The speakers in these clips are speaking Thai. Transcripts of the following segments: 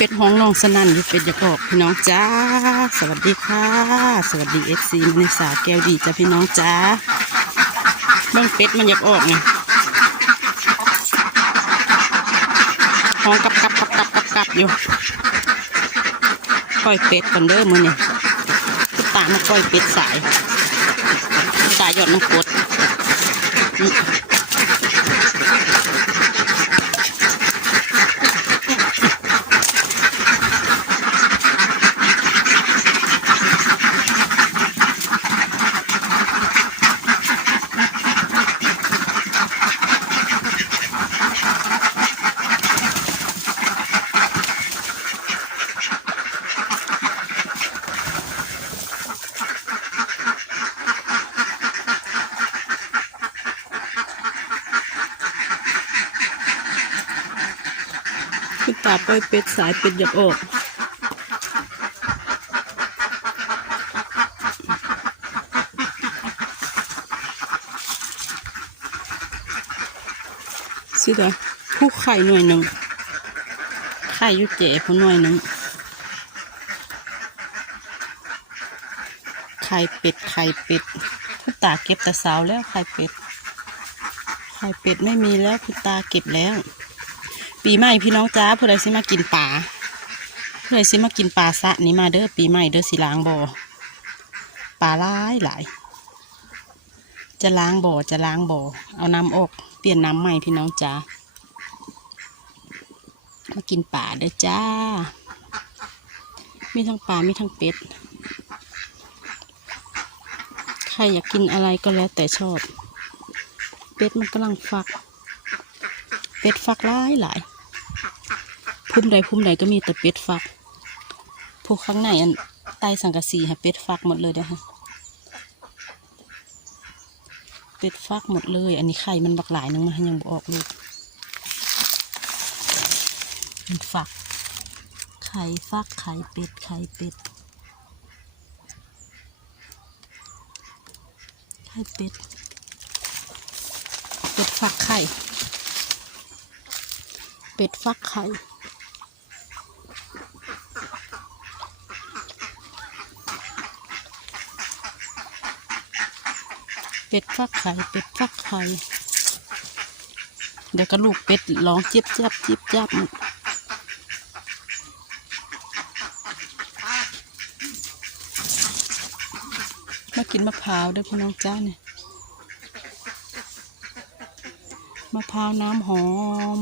เป็ดห้องน้องสนั่นอยู่เป็ดอยากออกพี่น้องจ้า สวัสดีค่ะ สวัสดีเอฟซีมนิสาแก้วดีจ้าพี่น้องจ้าเบ้างเป็ดมันอยากออกไงห้องกับกับกับกับกับกับอยู่ปล่อยเป็ดก่อนเด้อมือนี่คุณตามาปล่อยเป็ดสายตาหยอดน้ำกร ดอืมคุณตาปล่อยเป็ดสายเป็ดอยากออกสิเด้อผู้ไข่หน่วยหนึ่งไข่อยุเจ๋ผู้หน่วยหนึ่งไข่เป็ดไข่เป็ดคุณตาเก็บแต่สาวแล้วไข่เป็ดไข่เป็ดไม่มีแล้วคุณตาเก็บแล้ว ปีใหม่พี่น้องจ้าผู้ใดสิมากินป่าผู้ใดสิมากินปลาสะนี่มาเด้อปีใหม่เด้อสิล้างบ่อปลาหลายหลายจะล้างบ่อจะล้างบ่อเอาน้ำออกเปลี่ยนน้ำใหม่พี่น้องจ้ามากินป่าเด้อจ้า มีทั้งปลามีทั้งเป็ด ใครอยากกินอะไรก็แล้วแต่ชอบ เป็ดมันกำลังฟัก เป็ดฟักหลายหลายพุ่มใดพุ่มใดก็มีแต่เป็ดฟัก พวกข้างในอันใต้สังกะสีค่ะเป็ดฟักหมดเลยเด้อค่ะเป็ดฟักหมดเลย อันนี้ไข่มันบักหลายนึงมันยังบออกลูกฟัก ไข่ฟักไข่เป็ดไข่เป็ดไข่เป็ดเป็ดฟักไข่ เป็ดฟักไข่ เป็ดฟักไข่ เป็ดฟักไข่ เดี๋ยวก็ลูกเป็ดร้องเจี๊ยบจับเจี๊ยบจับหมดมากินมะพร้าวด้วยพี่น้องจ้าเนี่ยมะพร้าวน้ำหอม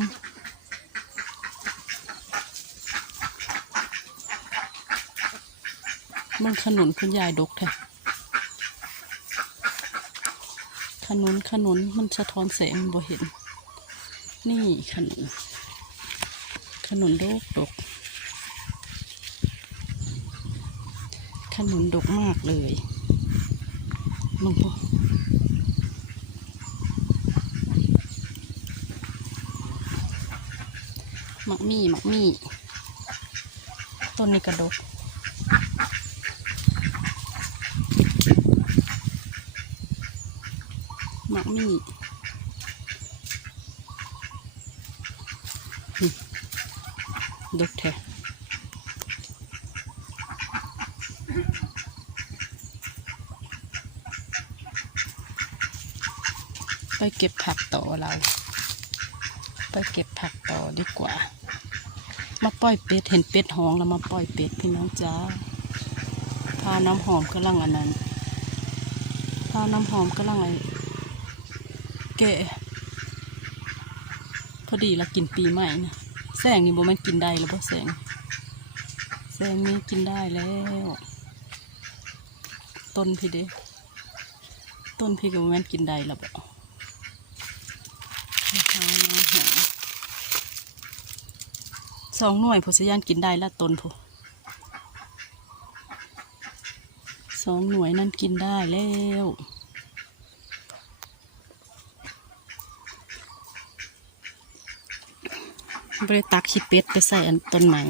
มันขนุนคุณยายดกแท้ขนุนขนุนมันสะท้อนแสงบ่เห็น นี่ขนุนขนุนดกดกขนุนดกมากเลยมันพอมักมี่มักมี่ต้นนี้กระดกหมักมี่ นี่ดกแท้ไปเก็บผักต่อเรา ไปเก็บผักต่อดีกว่า มาปล่อยเป็ดเห็นเป็ดห้องแล้วมาปล่อยเป็ดพี่น้องจ้าพาน้ำหอมกำลังอันนั้นพาน้ำหอมกำลังไอ แกะพอดีละกินปีใหม่นะแสงนี่บ่มันกินได้แล้วบ่แสง แสงนี้กินได้แล้ว ต้นพี่เด้ต้นพี่ก็บ่มันกินได้แล้วบ่มะพร้าวน้ำหอมสองหน่วยผสยานกินได้ละต้นผู้สองหน่วยนั่นกินได้แล้ว บริตักขี้เป็ดไปใส่อันต้นไม้